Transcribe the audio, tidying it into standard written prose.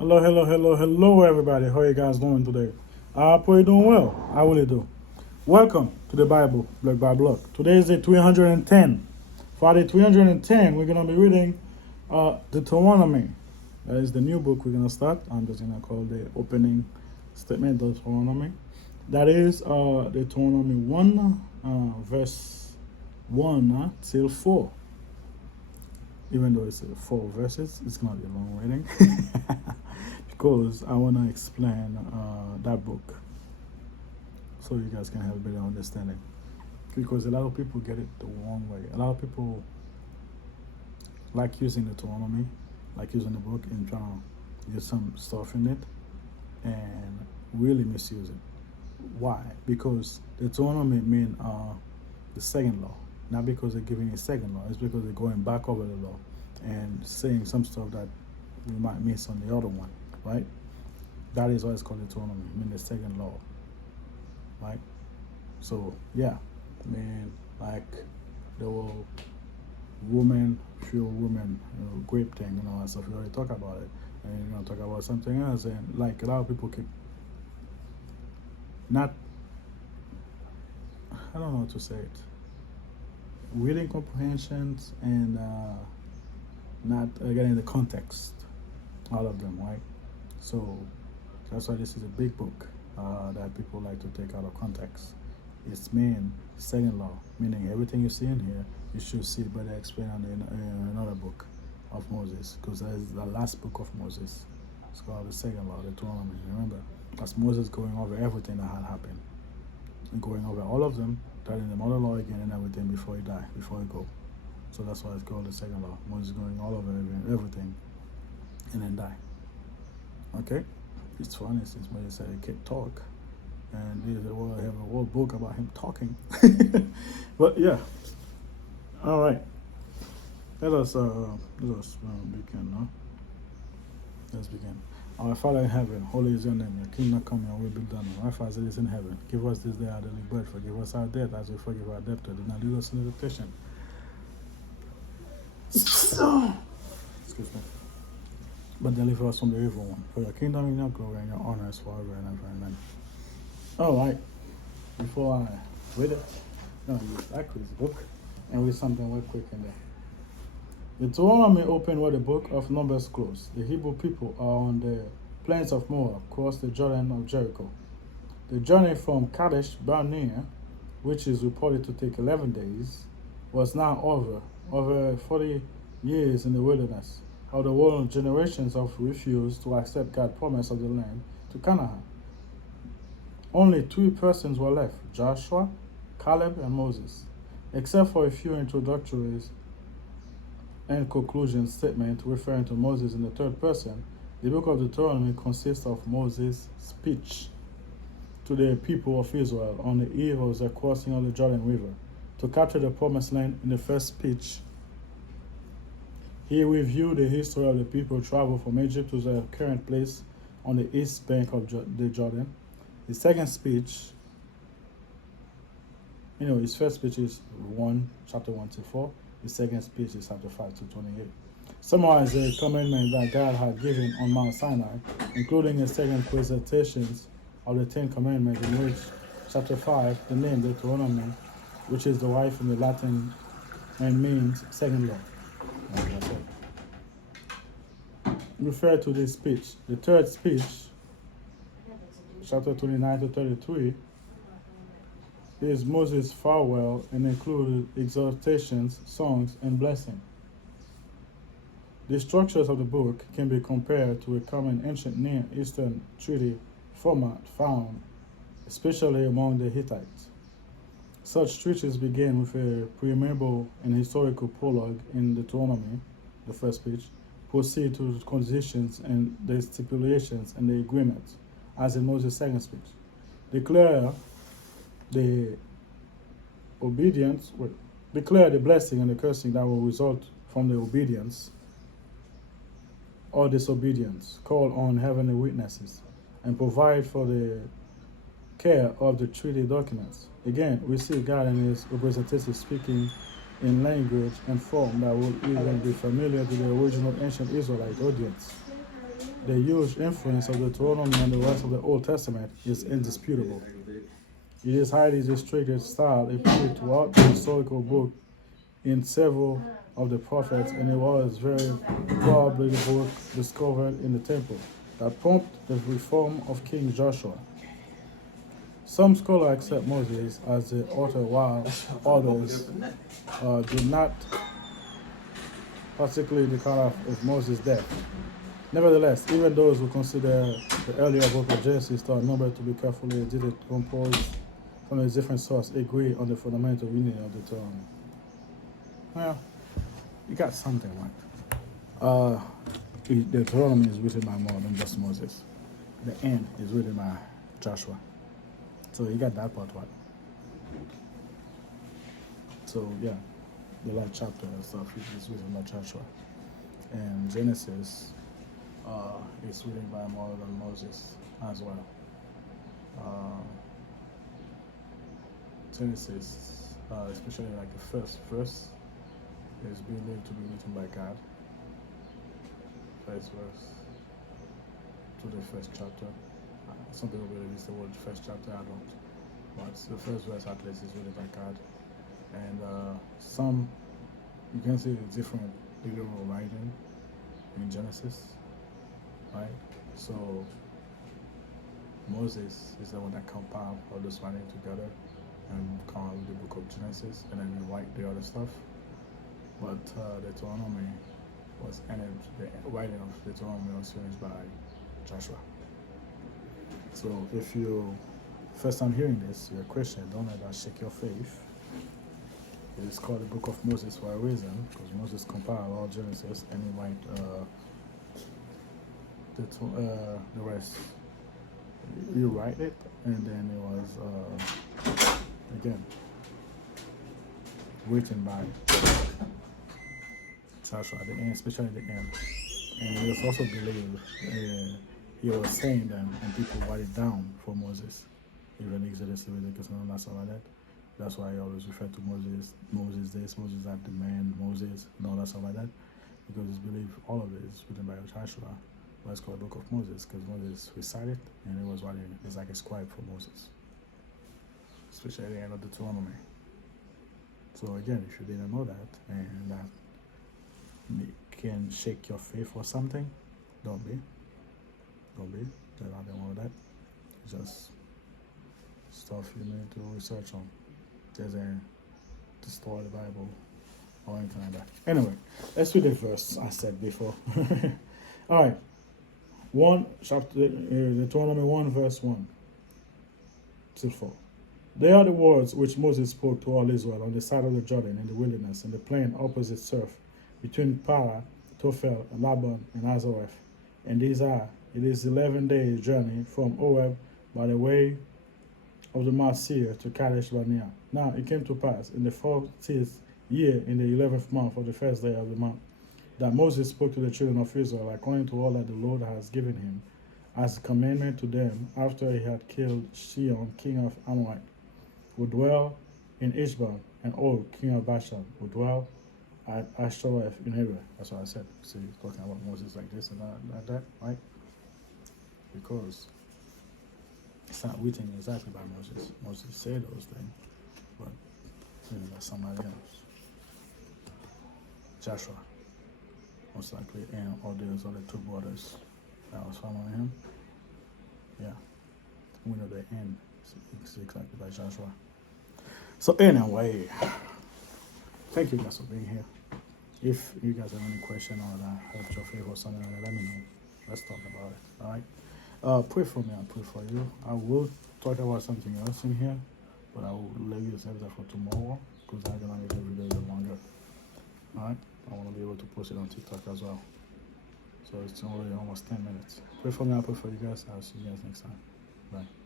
Hello, everybody. How you guys doing today? I pray you're doing well. I really do. Welcome to the Bible, block by block. Today is the 310. For the 310, we're going to be reading Deuteronomy. That is the new book we're going to start. I'm just going to call the opening statement Deuteronomy. That is Deuteronomy 1, verse 1 till 4. Even though it's 4 verses, it's going to be a long reading. Because I want to explain that book so you guys can have a better understanding. Because a lot of people get it the wrong way. A lot of people like using the Deuteronomy, like using the book and trying to use some stuff in it and really misuse it. Why? Because the Deuteronomy mean the second law. Not because they're giving a second law, it's because they're going back over the law and saying some stuff that we might miss on the other one, right? That is why it's called Deuteronomy, I mean the second law, right? So yeah, I mean like the whole few women, grape thing, and stuff. We already talk about it, and you're gonna talk about something else, and like a lot of people keep not, I don't know how to say it, reading comprehensions and not getting the context out of them, right? So that's why this is a big book that people like to take out of context. It's mean second law, meaning everything you see in here, you should see it better explained in another book of Moses, because that is the last book of Moses. It's called the second law, the Deuteronomy. Remember, that's Moses going over everything that had happened, and going over all of them, telling them all the law again and everything before he died, before he go. So that's why it's called the second law. Moses going all over everything and then die. Okay? It's funny since Moses said he can't talk. And they said, well, I have a whole book about him talking. But yeah. All right. Let us begin, no? Let's begin. Our Father in heaven, holy is your name. Your kingdom come, your will be done. Our Father that is in heaven. Give us this day our daily bread. Forgive us our debt as we forgive our debtors. Do not lead us into temptation. Excuse me. But deliver us from the evil one. For your kingdom and your glory and your honor is forever and ever. Amen. All right. Before I read it, I'm going to use that crazy book and read something real quick in there. The Deuteronomy opened where the book of Numbers closed. The Hebrew people are on the plains of Moab, across the Jordan of Jericho. The journey from Kadesh Barnea, which is reported to take 11 days, was now over. Over 40 years in the wilderness, how the world generations of refused to accept God's promise of the land to Canaan. Only 3 persons were left, Joshua, Caleb, and Moses. Except for a few introductories and conclusion statements referring to Moses in the third person, the book of Deuteronomy consists of Moses' speech to the people of Israel on the eve of the crossing of the Jordan River to capture the promised land. In the first speech, he reviewed the history of the people travel from Egypt to their current place on the east bank of the Jordan. His second speech, his first speech is chapter 1 to 4. His second speech is chapter 5 to 28. Summarize the commandment that God had given on Mount Sinai, including his second presentations of the 10 Commandments, in which chapter 5, the name Deuteronomy, which is derived from the Latin and means second law. Refer to this speech. The third speech, chapter 29 to 33, is Moses' farewell and included exhortations, songs, and blessing. The structures of the book can be compared to a common ancient Near Eastern treaty format found especially among the Hittites. Such treaties begin with a preamble and historical prologue in Deuteronomy, the first speech, proceed to the conditions and the stipulations and the agreements, as in Moses' second speech. Declare the blessing and the cursing that will result from the obedience or disobedience, call on heavenly witnesses, and provide for the care of the treaty documents. Again, we see God and his representatives speaking in language and form that will even be familiar to the original ancient Israelite audience. the huge influence of Deuteronomy on the rest of the Old Testament is indisputable. It is highly restricted style appeared throughout the historical book in several of the prophets, and it was very probably the book discovered in the temple that prompted the reform of King Joshua. Some scholars accept Moses as the author, while others do not, particularly the account of Moses' death. Nevertheless, even those who consider the earlier book of Genesis to a number to be carefully edited, composed from a different source, agree on the fundamental meaning of Deuteronomy. Well, you got something right. Deuteronomy is written by more than just Moses. The end is written by Joshua. So you got that part right. So yeah, the last chapter and stuff is written by Joshua. And Genesis is written by more than Moses as well. Genesis, especially like the first verse, is believed to be written by God. First verse to the first chapter. Some people believe it's the word first chapter, I don't. But the first verse at least is written by God. And some, you can see the different literal writing in Genesis, right? So Moses is the one that compiled all this writing together and come out with the book of Genesis, and then we write the other stuff. But Deuteronomy was ended, the writing of Deuteronomy was finished by Joshua. So if you first time hearing this, you're a Christian, don't let that shake your faith. It is called the Book of Moses for a reason, because Moses compiled all Genesis and he write the rest. You write it, and then it was again written by Joshua at the end, especially at the end. And it was also believed he was saying them, and people write it down for Moses, even Exodus, Leviticus, and all that stuff like that. That's why I always refer to Moses, Moses this, Moses that, the man, Moses, and all that stuff like that, because it's believed all of it is written by Joshua. But it's called the Book of Moses, because Moses recited, and it was writing, it's like a scribe for Moses, especially at the end of Deuteronomy. So again, if you didn't know that, and that can shake your faith or something, don't be. There's nothing wrong with that. It's just stuff you need to research on. There's a destroy the Bible or anything like that. Anyway, let's read the verse I said before. All right, Deuteronomy 1 verse 1 to 4. They are the words which Moses spoke to all Israel on the side of the Jordan in the wilderness, in the plain opposite Surf, between Parah, Tophel, Laban, and Azareth. And these are, it is 11 days' journey from Horeb by the way of the Mount Seir to Kadesh Barnea. Now it came to pass in the 40th year, in the 11th month of the first day of the month, that Moses spoke to the children of Israel according to all that the Lord has given him, as a commandment to them, after he had killed Sihon, king of Amorite, who dwell in Ishban, and Og, king of Bashan, who dwell at Ashtoreth in Hebron. That's what I said. See, talking about Moses like this and like that, right? Because it's not written exactly by Moses. Moses said those things, but by somebody else. Joshua, most likely, and all those other two brothers that was following him. Yeah, we know the end. It's exactly by Joshua. So anyway, thank you guys for being here. If you guys have any question or that helped your faith or something like that, let me know. Let's talk about it. All right. Pray for me. I'll pray for you. I will talk about something else in here, but I will leave you save that for tomorrow, because I'm gonna make the video a little longer. All right. I want to be able to post it on TikTok as well. So it's already almost 10 minutes. Pray for me. I'll pray for you guys. I'll see you guys next time. Bye.